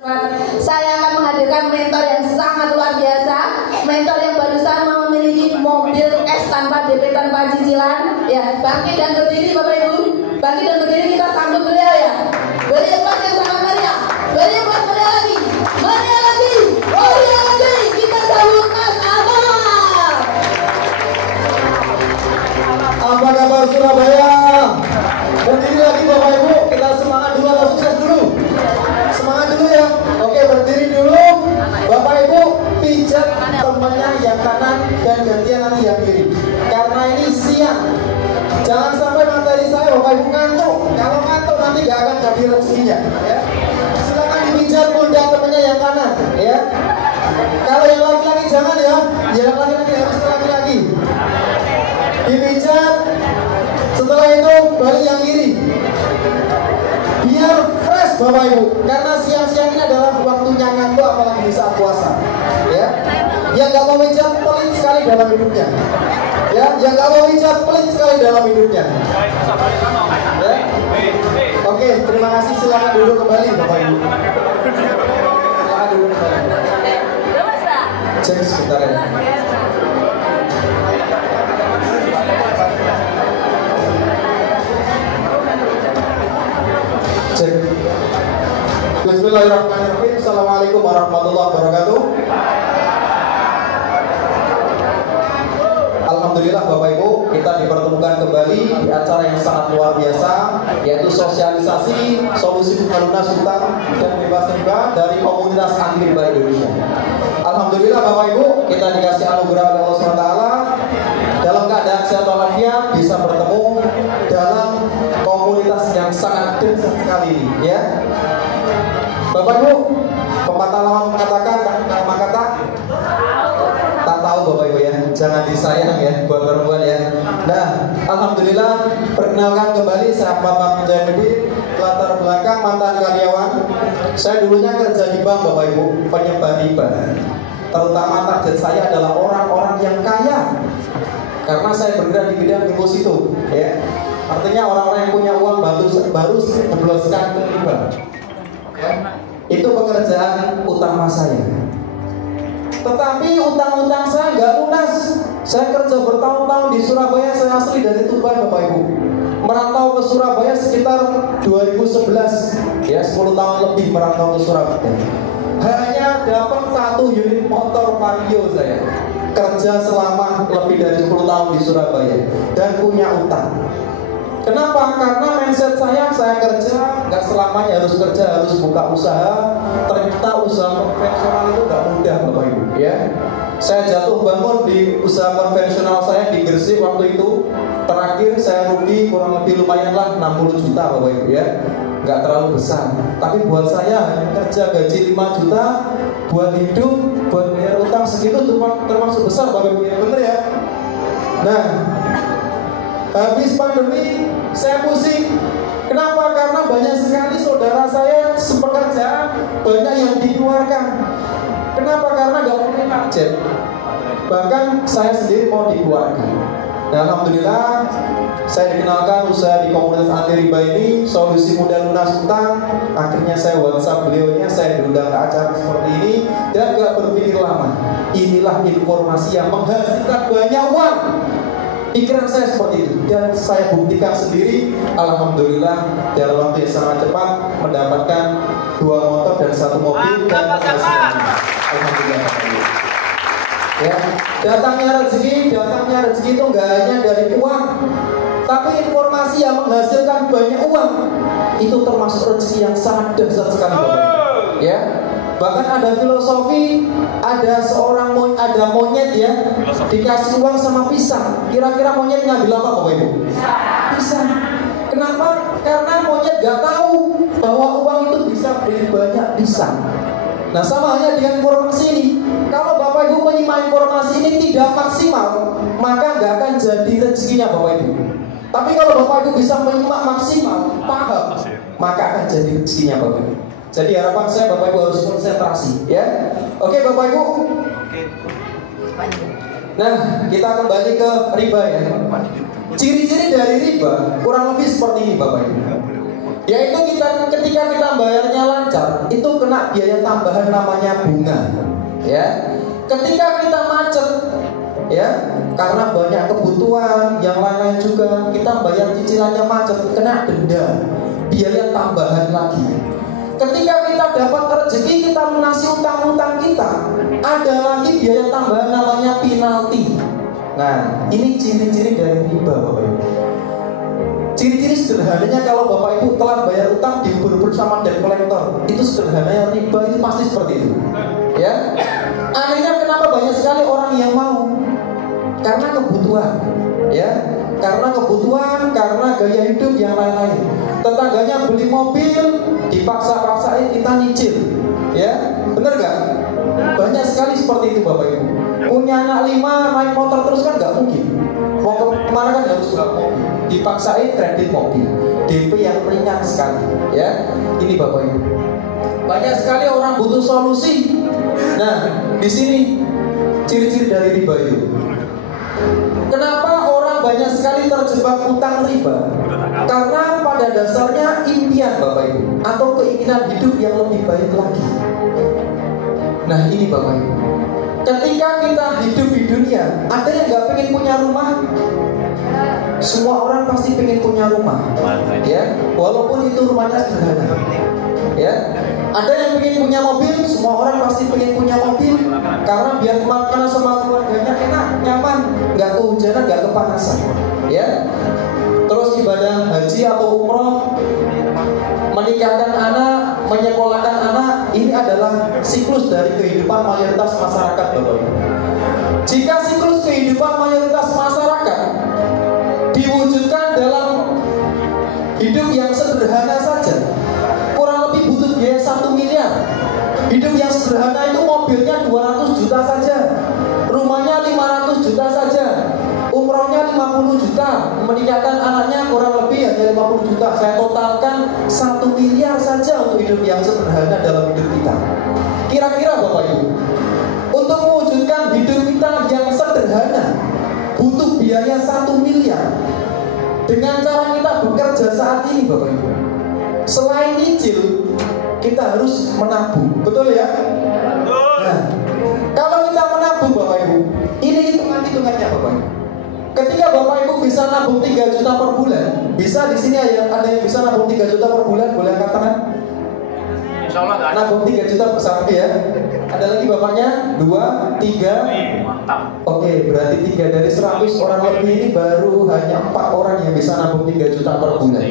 Saya akan menghadirkan mentor yang sangat luar biasa. Mentor yang barusan memiliki mobil S tanpa DP tanpa cicilan. Ya, bangkit dan berdiri Bapak Ibu. Bangkit dan berdiri, kita sambut beliau ya. Beri aplaus yang sangat meriah. Beri aplaus meriah lagi. Meriah lagi. Meriah lagi. Kita sambut Mas Ahmad. Apa kabar Surabaya? Berdiri lagi Bapak Ibu. Kita semangat dulu atau sukses dulu? Semangat dulu ya. Oke, berdiri dulu. Bapak Ibu pijat temannya yang kanan dan gantian nanti yang kiri. Karena ini siang. Jangan sampai materi saya Bapak Ibu ngantuk. Kalau ngantuk nanti gak akan jadi rezekinya ya. Silakan dipijat pundak temannya yang kanan ya. Kalau yang laki-laki jangan ya. Yang laki-laki harus ke laki-laki. Dipijat. Setelah itu balik yang kiri. Biar fresh Bapak Ibu. Karena siang-siang ini adalah waktunya ngantuk, apalagi di saat puasa ya. Yang gak mau pijat pelit sekali dalam hidupnya ya. Yang gak mau pijat pelit sekali dalam hidupnya ya. Oke, terima kasih. Silakan duduk kembali Bapak Ibu. Silakan duduk kembali. Cek sebentar ya. Cek. Bismillahirrahmanirrahim. Assalamualaikum warahmatullahi wabarakatuh. Alhamdulillah Bapak Ibu, kita dipertemukan kembali di acara yang sangat luar biasa, yaitu sosialisasi solusi lunas utang dan bebas riba dari komunitas anti riba Indonesia. Alhamdulillah Bapak Ibu, kita dikasih anugerah oleh Allah SWT dalam keadaan sehat walafiat bisa bertemu dalam komunitas yang sangat dahsyat sekali ini ya. Bapak Ibu, pepatah lama mengatakan nama kata tak tahu Bapak Ibu ya, jangan disayang ya buat perempuan ya. Nah, alhamdulillah perkenalkan kembali saya Ahmad Mujahidin, latar belakang mantan karyawan. Saya dulunya kerja di bank Bapak Ibu, penyebar riba. Terutama target saya adalah orang-orang yang kaya. Karena saya bergerak di bidang deposito ya. Artinya orang-orang yang punya uang baru jebloskan ke riba. Ya. Itu pekerjaan utama saya. Tetapi utang-utang saya nggak lunas. Saya kerja bertahun-tahun di Surabaya. Saya asli dari Tuban Bapak Ibu. Merantau ke Surabaya sekitar 2011 ya, 10 tahun lebih merantau ke Surabaya. Hanya dapat 1 unit motor Vario saya. Kerja selama lebih dari 10 tahun di Surabaya dan punya utang. Kenapa? Karena mindset saya kerja nggak selamanya harus kerja, harus buka usaha. Ternyata usaha konvensional itu nggak mudah Bapak Ibu ya. Saya jatuh bangun di usaha konvensional saya di Gresik waktu itu. Terakhir saya rugi kurang lebih lumayan lah 60 juta Bapak Ibu ya. Nggak terlalu besar. Tapi buat saya kerja gaji 5 juta buat hidup, buat bayar utang segitu termasuk besar Bapak Ibu ya. Bener ya? Nah, habis pandemi saya pusing. Kenapa? Karena banyak sekali saudara saya sepekerja banyak yang dikeluarkan. Kenapa? Karena gak punya target. Bahkan saya sendiri mau dikeluarkan. Nah, alhamdulillah saya dikenalkan usaha di komunitas anti riba ini, solusi mudah lunas utang. Akhirnya saya WhatsApp beliaunya, saya diundang ke acara seperti ini dan gak berpikir lama. Inilah informasi yang menghasilkan banyak uang. Pikiran saya seperti itu dan saya buktikan sendiri. Alhamdulillah dalam waktu yang sangat cepat mendapatkan 2 motor dan 1 mobil dan alhamdulillah ya. Datangnya rezeki itu nggak hanya dari uang, tapi informasi yang menghasilkan banyak uang itu termasuk rezeki yang sangat dahsyat sekali Bapak ya. Bahkan ada filosofi, ada monyet ya, dikasih uang sama pisang. Kira-kira monyet ngambil apa Bapak Ibu? Pisang. Kenapa? Karena monyet gak tahu bahwa uang itu bisa beli banyak pisang. Nah, sama halnya dengan informasi ini. Kalau Bapak Ibu menyimak informasi ini tidak maksimal, maka gak akan jadi rezekinya Bapak Ibu. Tapi kalau Bapak Ibu bisa menyimak maksimal, paham, maka akan jadi rezekinya Bapak Ibu. Jadi harapan saya Bapak Ibu harus konsentrasi ya. Oke Bapak Ibu. Nah, kita kembali ke riba ya. Ciri-ciri dari riba kurang lebih seperti ini Bapak Ibu. Yaitu ketika kita bayarnya lancar, itu kena biaya tambahan namanya bunga. Ya, ketika kita macet, ya, karena banyak kebutuhan yang lain-lain juga, kita bayar cicilannya macet, kena denda, biaya tambahan lagi. Ketika kita dapat rezeki, kita lunasi utang-utang kita, ada lagi biaya tambahan namanya penalti. Nah, ini ciri-ciri dari riba, Bapak Ibu. Ciri-ciri sederhananya kalau Bapak Ibu telat bayar utang dihubur-hubur sama debt collector, itu sederhananya riba, itu pasti seperti itu. Ya, anehnya kenapa banyak sekali orang yang mau? Karena kebutuhan, ya, karena kebutuhan, karena gaya hidup yang lain-lain. Tetangganya beli mobil, dipaksa-paksain kita nyicil, ya, bener gak? Banyak sekali seperti itu Bapak Ibu. Punya anak 5 naik motor terus kan nggak mungkin. Mau kemana kan harus nggak mobil, dipaksain kredit mobil, DP yang ringan sekali, ya. Ini Bapak Ibu. Banyak sekali orang butuh solusi. Nah, di sini ciri-ciri dari riba itu. Kenapa orang banyak sekali terjebak utang riba? Karena pada dasarnya impian Bapak Ibu, atau keinginan hidup yang lebih baik lagi. Nah ini Bapak Ibu, ketika kita hidup di dunia, ada yang nggak pengen punya rumah? Semua orang pasti pengen punya rumah, ya, walaupun itu rumahnya sederhana, ya. Ada yang pengen punya mobil, semua orang pasti pengen punya mobil, karena biar makan sama keluarganya enak, nyaman, nggak kehujanan, nggak kepanasan, ya. Terus ibadah haji atau umroh, menikahkan anak, menyekolahkan anak, ini adalah siklus dari kehidupan mayoritas masyarakat, Bapak Ibu. Jika siklus kehidupan mayoritas masyarakat diwujudkan dalam hidup yang sederhana saja, kurang lebih butuh biaya 1 miliar. Hidup yang sederhana itu mobilnya 200 juta saja, rumahnya 500 juta saja, umrohnya 50 juta, menikahkan anaknya kurang lebih hanya 50 juta. Saya totalkan 1 miliar saja untuk hidup yang sederhana dalam hidup kita. Kira-kira Bapak Ibu, untuk mewujudkan hidup kita yang sederhana butuh biaya 1 miliar. Dengan cara kita bekerja saat ini Bapak Ibu, selain nyicil, kita harus menabung, betul ya? Nah, kalau kita menabung Bapak Ibu, ini hitungannya Bapak Ibu. Ketika Bapak Ibu bisa nabung 3 juta per bulan, bisa di sini ada yang bisa nabung 3 juta per bulan, boleh angkat tangan? Insyaallah enggak. Nabung 3 juta bersama ya. Ada lagi bapaknya? 2, 3. Mantap. Oke, berarti 3 dari 100 orang lebih ini baru hanya 4 orang yang bisa nabung 3 juta per bulan.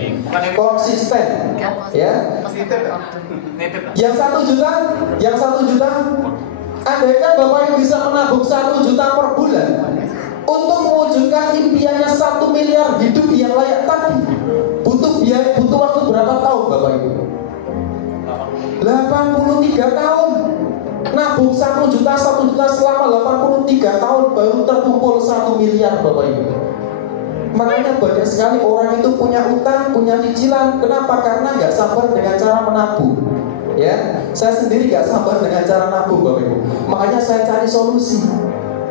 Konsisten, ya. Yang 1 juta, andaikan Bapak Ibu bisa menabung 1 juta per bulan untuk mewujudkan impiannya 1 miliar hidup yang layak tadi, butuh waktu berapa tahun Bapak Ibu? 83 tahun. Nabung 1 juta selama 83 tahun baru terkumpul 1 miliar Bapak Ibu. Makanya banyak sekali orang itu punya utang, punya cicilan. Kenapa? Karena nggak sabar dengan cara menabung. Ya, saya sendiri nggak sabar dengan cara nabung Bapak Ibu. Makanya saya cari solusi.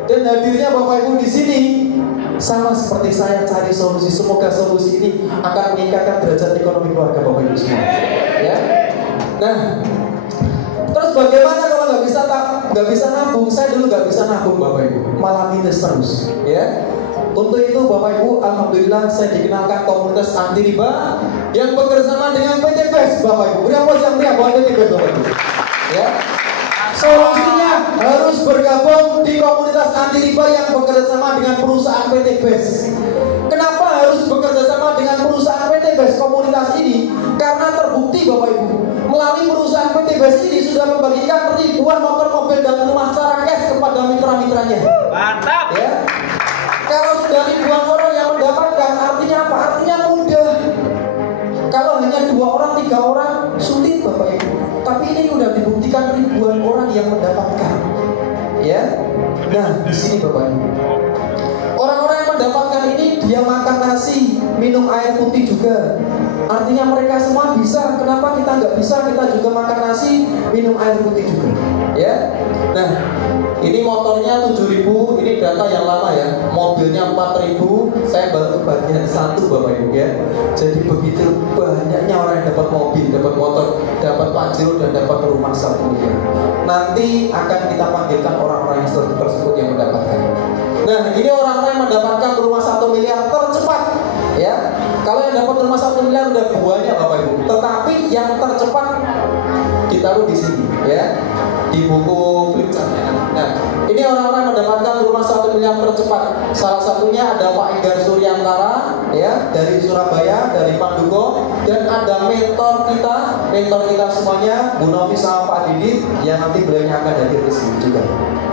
Dan hadirnya Bapak Ibu di sini sama seperti saya cari solusi. Semoga solusi ini akan meningkatkan derajat ekonomi keluarga Bapak Ibu semua. Ya. Nah, terus bagaimana kalau nggak bisa nabung? Saya dulu nggak bisa nabung Bapak Ibu, malah minus terus. Ya. Untuk itu Bapak Ibu, alhamdulillah saya dikenalkan komunitas anti riba yang bekerjasama dengan PT BES Bapak Ibu. Beri aplaus yang meriah buat PT BES Bapak Ibu. Ya. Solusinya harus bergabung di komunitas anti riba yang bekerjasama dengan perusahaan PT BES. Kenapa harus bekerjasama dengan perusahaan PT BES komunitas ini? Karena terbukti Bapak Ibu, melalui perusahaan PT BES ini sudah membagikan ribuan mobil dan rumah secara cash kepada mitra-mitranya. Mantap. Ya. Kalau sudah ribuan orang yang mendapatkan, artinya apa? Artinya mudah. Kalau hanya 2 orang, 3 orang, sulit Bapak Ibu. Tapi ini sudah dibuktikan ribuan orang yang mendapatkan. Ya. Nah, di sini Bapak Ibu. Orang-orang yang mendapatkan ini dia makan nasi, minum air putih juga. Artinya mereka semua bisa. Kenapa kita nggak bisa? Kita juga makan nasi, minum air putih juga. Ya. Nah, ini motornya 7.000, ini data yang lama ya, mobilnya 4.000, saya baru kebagian 1 Bapak Ibu ya. Jadi begitu banyaknya orang yang dapat mobil, dapat motor, dapat Pajero dan dapat rumah 1 miliar. Nanti akan kita panggilkan orang-orang yang tersebut yang mendapatkan. Nah, ini orang-orang yang mendapatkan rumah 1 miliar tercepat ya. Kalau yang dapat rumah 1 miliar udah banyak Bapak Ibu. Tetapi yang tercepat ditaruh di sini ya, di buku flipchart. Nah, ini orang-orang mendapatkan rumah 1 miliar tercepat. Salah satunya ada Pak Enggar Suryantara ya, dari Surabaya, dari Pandugo, dan ada mentor kita semuanya, Bu Novi sama Pak Didit, yang nanti beliaunya akan hadir di sini juga.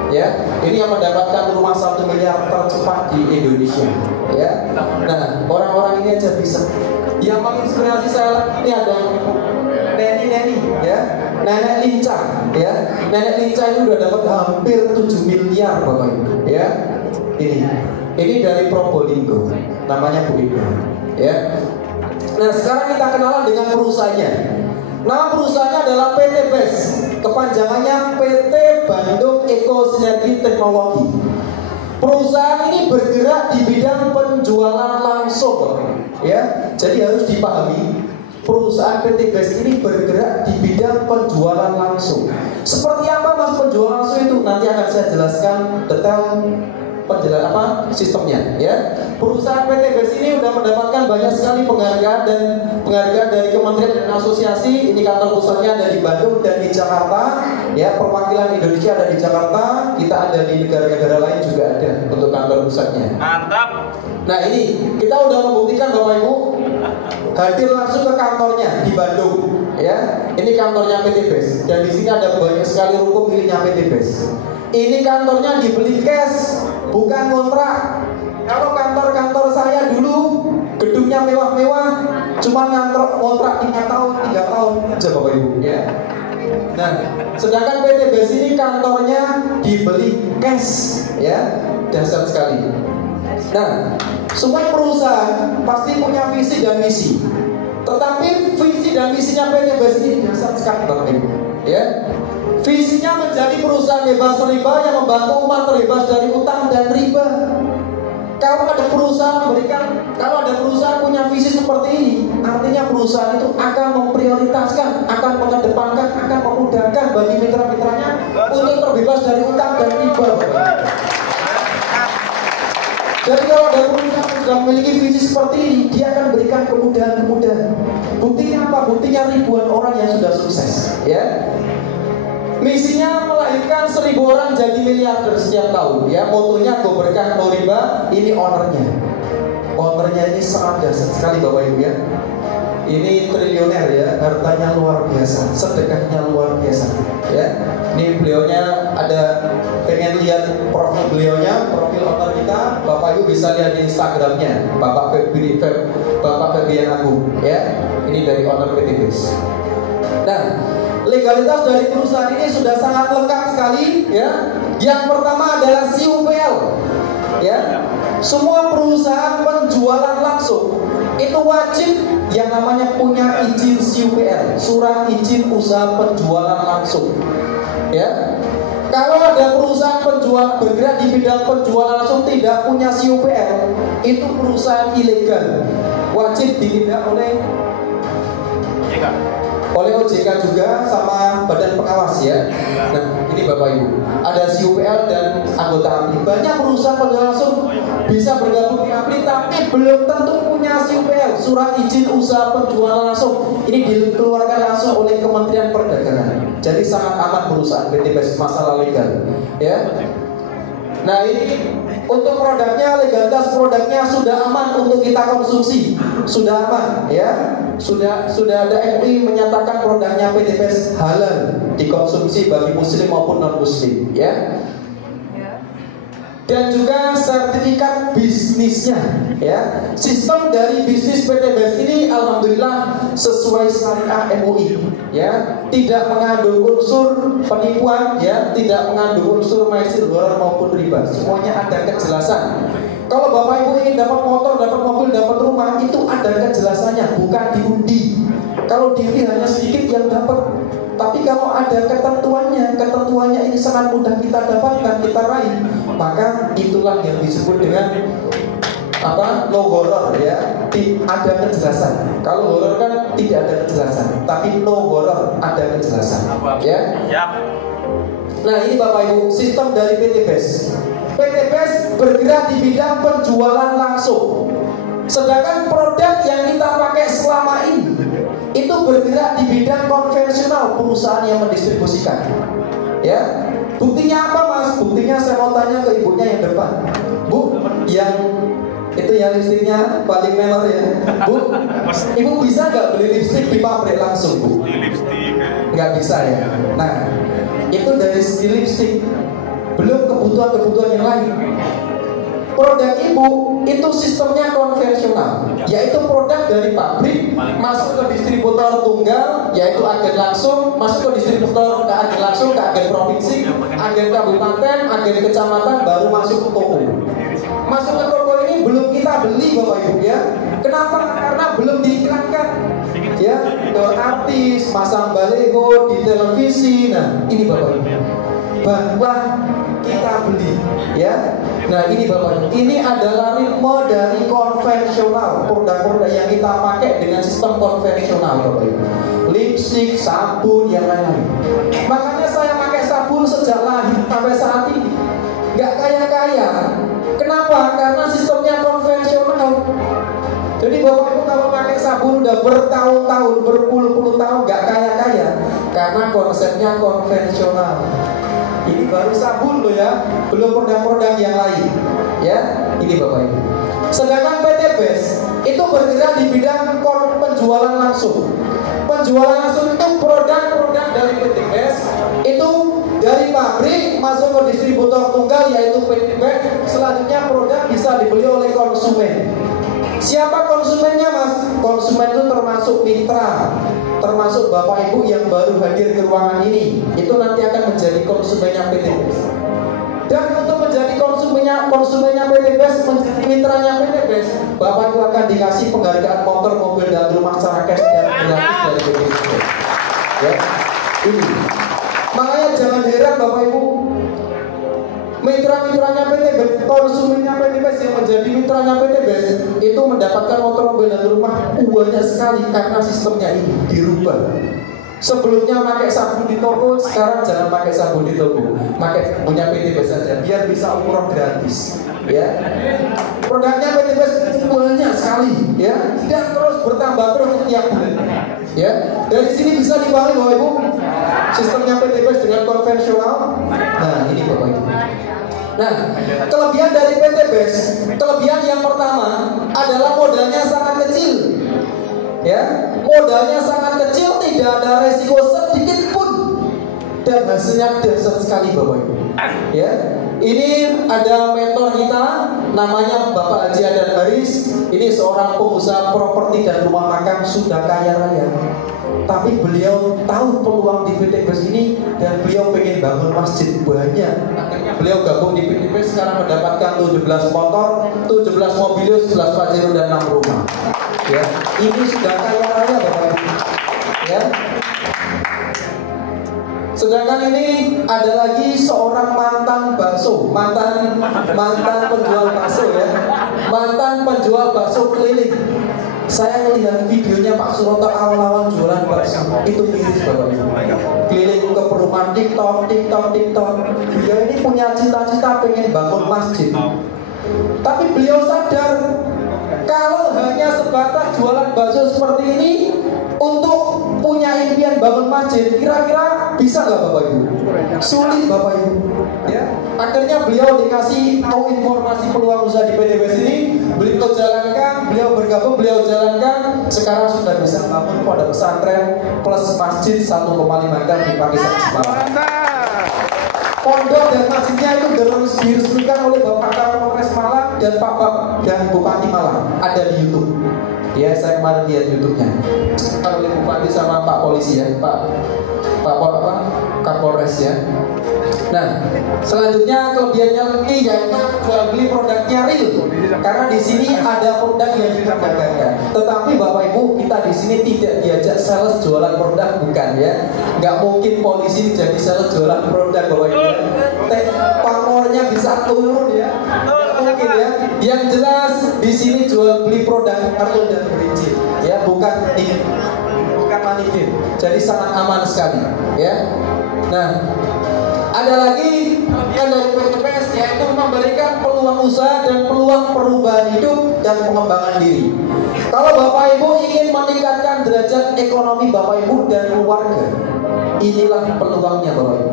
Ya, ini yang mendapatkan rumah 1 miliar tercepat di Indonesia. Ya, nah orang-orang ini aja bisa. Yang menginspirasi saya ini ada Neni ya, Nenek Linca ya. Nenek Linca itu udah dapat hampir 7 miliar Bapak Ibu ya. Ini dari Probolinggo, namanya Bu Ibu ya. Nah, sekarang kita kenalan dengan perusahaannya. Nama perusahaannya adalah PT BES, kepanjangannya PT Bandung Eko Sinergi Teknologi. Perusahaan ini bergerak di bidang penjualan langsung ya. Jadi harus dipahami, perusahaan PT BES ini bergerak di bidang penjualan langsung. Seperti apa Mas penjualan langsung itu? Nanti akan saya jelaskan detail penjelasan sistemnya ya. Perusahaan PT BES ini sudah mendapatkan banyak sekali penghargaan dari kementerian dan asosiasi. Ini kantor pusatnya ada di Bandung dan di Jakarta ya. Perwakilan Indonesia ada di Jakarta, kita ada di negara-negara lain juga ada untuk kantor pusatnya. Mantap. Nah, ini kita udah membuktikan Bapak Ibu hadir langsung ke kantornya di Bandung ya. Ini kantornya PT BES dan di sini ada banyak sekali ruko miliknya PT BES. Ini kantornya dibeli cash, bukan kontrak. Kalau kantor-kantor saya dulu gedungnya mewah-mewah, cuma kontrak 5 tahun, 3 tahun aja Bapak Ibu ya. Nah, sedangkan PT BES ini kantornya dibeli cash ya, dahsyat sekali. Nah, semua perusahaan pasti punya visi dan misi. Tetapi visi dan misinya PT BES ini dahsyat sekali Bapak Ibu ya. Visinya menjadi perusahaan bebas riba yang membantu umat terbebas dari utang dan riba. Kalau ada perusahaan punya visi seperti ini, artinya perusahaan itu akan memprioritaskan, akan mengedepankan, akan memudahkan bagi mitra-mitranya untuk terbebas dari utang dan riba. Jadi kalau ada perusahaan yang sudah memiliki visi seperti ini, dia akan berikan kemudahan-kemudahan. Buktinya apa? Buktinya ribuan orang yang sudah sukses ya. Misinya melahirkan 1.000 orang jadi miliarder setiap tahun ya. Motonya go berkah no riba. Ini ownernya ini sangat dahsyat sekali Bapak Ibu ya. Ini triliuner ya, hartanya luar biasa, sedekahnya luar biasa ya. Ini beliaunya ada, pengen lihat profil beliaunya, profil owner kita, Bapak Ibu bisa lihat di Instagramnya Bapak Febrian Agung ya. Ini dari owner PT BES. Nah, legalitas dari perusahaan ini sudah sangat lengkap sekali ya. Yang pertama adalah CUPL ya. Semua perusahaan penjualan langsung itu wajib yang namanya punya izin CUPL, surat izin usaha penjualan langsung ya. Kalau ada perusahaan bergerak di bidang penjualan langsung tidak punya CUPL, itu perusahaan ilegal, wajib ditindak oleh OJK juga sama badan pengawas ya. Nah, ini Bapak Ibu, ada CUPL dan anggota APLI. Banyak perusahaan penjualan langsung bisa bergabung di APLI tapi belum tentu punya CUPL, surat izin usaha penjualan langsung. Ini dikeluarkan langsung oleh Kementerian Perdagangan. Jadi sangat aman perusahaan PT BES masalah legal ya. Nah, ini untuk produknya, legalitas produknya sudah aman untuk kita konsumsi, sudah aman ya. Sudah ada MUI menyatakan produknya PT BES halal dikonsumsi bagi muslim maupun non muslim ya. Dan juga sertifikat bisnisnya ya. Sistem dari bisnis PT BES ini alhamdulillah sesuai syariah MUI ya. Tidak mengandung unsur penipuan ya, tidak mengandung unsur maisir gharar maupun riba. Semuanya ada kejelasan. Kalau Bapak Ibu ingin dapat motor, dapat mobil, dapat rumah, itu ada kejelasannya, bukan diundi. Kalau diundi hanya sedikit yang dapat. Tapi kalau ada ketentuannya ini sangat mudah kita dapatkan, kita raih, maka itulah yang disebut dengan no horror ya. Ada kejelasan. Kalau horror kan tidak ada kejelasan, tapi no horror ada kejelasan ya. Nah ini Bapak Ibu, sistem dari PT BES. PT BES bergerak di bidang penjualan langsung. Sedangkan produk yang kita pakai selama ini itu bergerak di bidang konvensional, perusahaan yang mendistribusikan. Ya, buktinya apa Mas? Buktinya saya mau tanya ke ibunya yang depan. Bu, yang itu ya lipstiknya paling menor ya. Bu, ibu bisa nggak beli lipstik di pabrik langsung Bu? Nggak bisa ya. Nah, itu dari segi lipstik. Belum kebutuhan-kebutuhan yang lain. Produk ibu itu sistemnya konvensional, yaitu produk dari pabrik masuk ke distributor tunggal, yaitu agen langsung, masuk ke distributor ke agen langsung, ke agen provinsi, agen kabupaten, agen kecamatan, baru masuk ke toko. Masuk ke toko ini belum kita beli Bapak Ibu ya. Kenapa? Karena belum diiklankan. Ya, ke artis, masang baliho di televisi. Nah, ini Bapak Ibu. Barulah kita beli ya. Nah ini Bapak, ini adalah ritme dari konvensional, produk-produk yang kita pakai dengan sistem konvensional Bapak Ibu. Lipstik, sabun, yang lain-lain. Makanya saya pakai sabun sejak lahir sampai saat ini. Gak kaya-kaya. Kenapa? Karena sistemnya konvensional. Jadi Bapak Ibu kalau pakai sabun udah bertahun-tahun, berpuluh-puluh tahun gak kaya-kaya. Karena konsepnya konvensional. Ini baru sabun loh ya, belum produk-produk yang lain. Ya, ini Bapak Ibu. Sedangkan PT BES itu bergerak di bidang penjualan langsung. Penjualan langsung itu produk-produk dari PT BES itu dari pabrik masuk ke distributor tunggal yaitu PT BES. Selanjutnya produk bisa dibeli oleh konsumen. Siapa konsumennya Mas? Konsumen itu termasuk mitra, termasuk Bapak Ibu yang baru hadir ke ruangan ini. Itu nanti akan menjadi konsumennya PT BES. Dan untuk menjadi konsumennya PT BES, menjadi mitranya PT BES, Bapak Ibu akan dikasih penghargaan motor, mobil, dan rumah secara cash dan gratis dari PT BES. Ya, ini. Makanya jangan heran Bapak Ibu, mitra-mitranya PT BES, konsumennya PT BES yang menjadi mitranya PT BES itu mendapatkan motor, mobil, dan rumah banyak sekali karena sistemnya ini dirubah. Sebelumnya pakai sabun di toko, sekarang jangan pakai sabun di toko, pakai punya PT BES saja biar bisa umroh gratis. Ya, produknya PT BES banyak sekali, ya, dan terus bertambah terus setiap bulan. Ya, dari sini bisa dipahami Bapak Ibu, sistemnya PT BES dengan konvensional. Nah, ini Bapak Ibu. Nah, kelebihan dari PT BES, kelebihan yang pertama adalah modalnya sangat kecil. Ya, modalnya sangat kecil, tidak ada resiko sedikit pun, dan hasilnya dahsyat sekali Bapak Ibu. Ya, ini ada mentor kita, namanya Bapak Haji Adan Haris. Ini seorang pengusaha properti dan rumah makan, sudah kaya raya. Tapi beliau tahu peluang di PT BES ini dan beliau pengen bangun masjid banyak. Akhirnya beliau gabung di PT BES, sekarang mendapatkan 17 motor, 17 mobil, 11 Pajero dan 6 rumah. Ya, ini sudah kaya raya Bapak Ibu. Ya. Sedangkan ini ada lagi seorang mantan bakso, mantan penjual bakso ya, mantan penjual bakso keliling. Saya melihat videonya Pak Suroto awal-awal jualan bakso, itu miris Bapak Ibu. Keliling ke perumahan TikTok. Beliau ini punya cita-cita pengen bangun masjid. Tapi beliau sadar kalau hanya sebatas jualan bakso seperti ini untuk punya impian bangun masjid, kira-kira bisa nggak Bapak Ibu? Sulit Bapak Ibu. Ya, akhirnya beliau dikasih tahu informasi peluang usaha di PT BES ini, beliau jalankan, beliau bergabung, beliau jalankan. Sekarang sudah bisa bangun pondok pesantren plus masjid 1,5 hektar di Pakistan Semarang. Pondok dan masjidnya itu diresmikan oleh Bapak Kapolres Malang dan dan Bupati Malang, ada di YouTube. Ya, saya kemarin lihat YouTube-nya. Oleh Bupati sama Pak Polisi ya, Pak Kapolres ya. Nah, selanjutnya kelebihannya lagi yaitu jual beli produknya real. Karena di sini ada produk yang diperdagangkan. Tetapi Bapak Ibu, kita di sini tidak diajak sales jualan produk, bukan ya. Nggak mungkin polisi jadi sales jualan produk Bapak Ibu. Pamornya bisa turun ya. Nggak mungkin ya. Yang jelas di sini jual beli produk kartu dan berizin ya, bukan manipulasi. Jadi sangat aman sekali ya. Nah, ada lagi yang dari PTPS yaitu memberikan peluang usaha dan peluang perubahan hidup dan pengembangan diri. Kalau Bapak Ibu ingin meningkatkan derajat ekonomi Bapak Ibu dan keluarga, inilah peluangnya Bapak Ibu.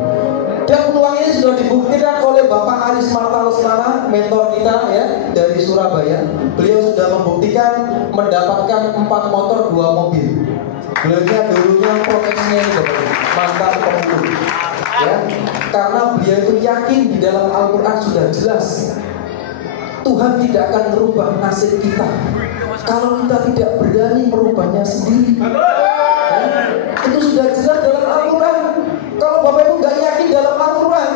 Dan peluang ini sudah dibuktikan oleh Bapak Aris Marta Lesmana, mentor kita ya dari Surabaya. Beliau sudah membuktikan mendapatkan 4 motor 2 mobil. Beliau dulunya profesinya mantan pemuda. Ya, karena beliau itu yakin di dalam Al-Quran sudah jelas Tuhan tidak akan merubah nasib kita kalau kita tidak berani merubahnya sendiri. Ya, itu sudah jelas dalam Al-Quran. Kalau Bapak Ibu nggak yakin dalam Al-Quran,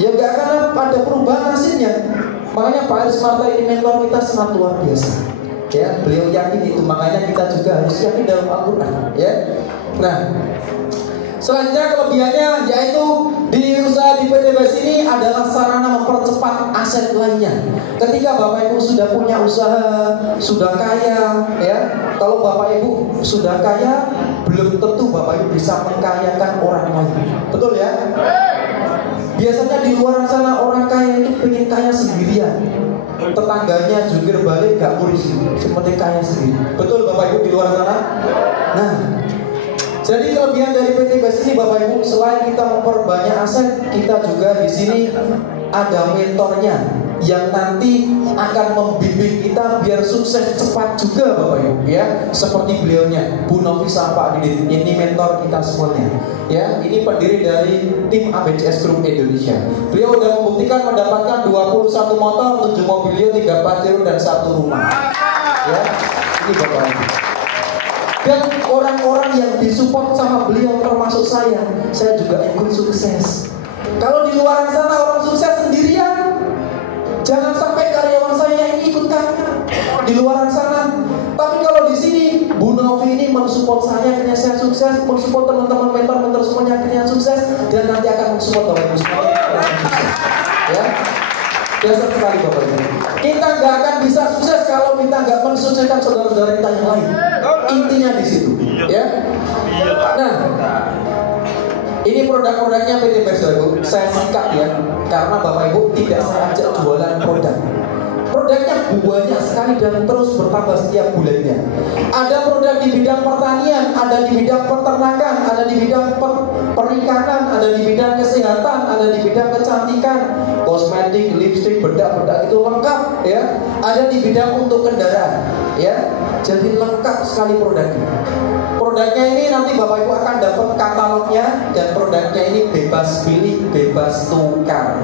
ya nggak akan ada perubahan nasibnya. Makanya Pak Aris Marta ini mentor kita sangat luar biasa. Ya, beliau yakin itu, makanya kita juga harus yakin dalam Al-Quran. Ya, nah. Selanjutnya kelebihannya yaitu di usaha di PT BES ini adalah sarana mempercepat aset lainnya. Ketika Bapak Ibu sudah punya usaha, sudah kaya ya. Kalau Bapak Ibu sudah kaya, belum tentu Bapak Ibu bisa mengkayakan orang lain. Betul ya? Biasanya di luar sana orang kaya itu pengen kaya sendirian. Tetangganya jungkir balik gak ngurus, seperti kaya sendiri. Betul Bapak Ibu di luar sana? Nah, jadi kelebihan dari PT BES ini Bapak Ibu, selain kita memperbanyak aset, kita juga di sini ada mentornya yang nanti akan membimbing kita biar sukses cepat juga Bapak Ibu ya. Seperti beliaunya Bu Novisa Pak Didit, ini mentor kita semuanya. Ya, ini pendiri dari tim ABCS Group Indonesia. Beliau sudah membuktikan mendapatkan 21 motor, 7 mobil, 3 pajero dan 1 rumah. Ya, ini Bapak Ibu. Dan orang-orang yang disupport sama beliau termasuk saya juga ikut sukses. Kalau di luar sana orang sukses sendirian, jangan sampai karyawan saya ini ikut kaya di luar sana. Tapi kalau di sini Bu Novi ini mensupport saya, akhirnya saya sukses, mensupport teman-teman mentor semuanya akhirnya sukses, dan nanti akan mensupport Bapak Ibu semuanya sukses. Ya, dasar sekali Bapak Ibu. Kita nggak akan bisa sukses kalau kita nggak mensukseskan saudara-saudara kita yang lain. Intinya di situ, ya. Nah, ini produk-produknya PT BES Ibu. Saya singkat ya, karena Bapak Ibu tidak saya ajak jualan produk. Produknya banyak sekali dan terus bertambah setiap bulannya. Ada produk di bidang pertanian, ada di bidang peternakan, ada di bidang perikanan, ada di bidang kesehatan, ada di bidang kecantikan, kosmetik, lipstik, bedak-bedak itu lengkap ya. Ada di bidang untuk kendaraan ya. Jadi lengkap sekali produknya. Produknya ini nanti Bapak Ibu akan dapat katalognya, dan produknya ini bebas pilih, bebas tukar.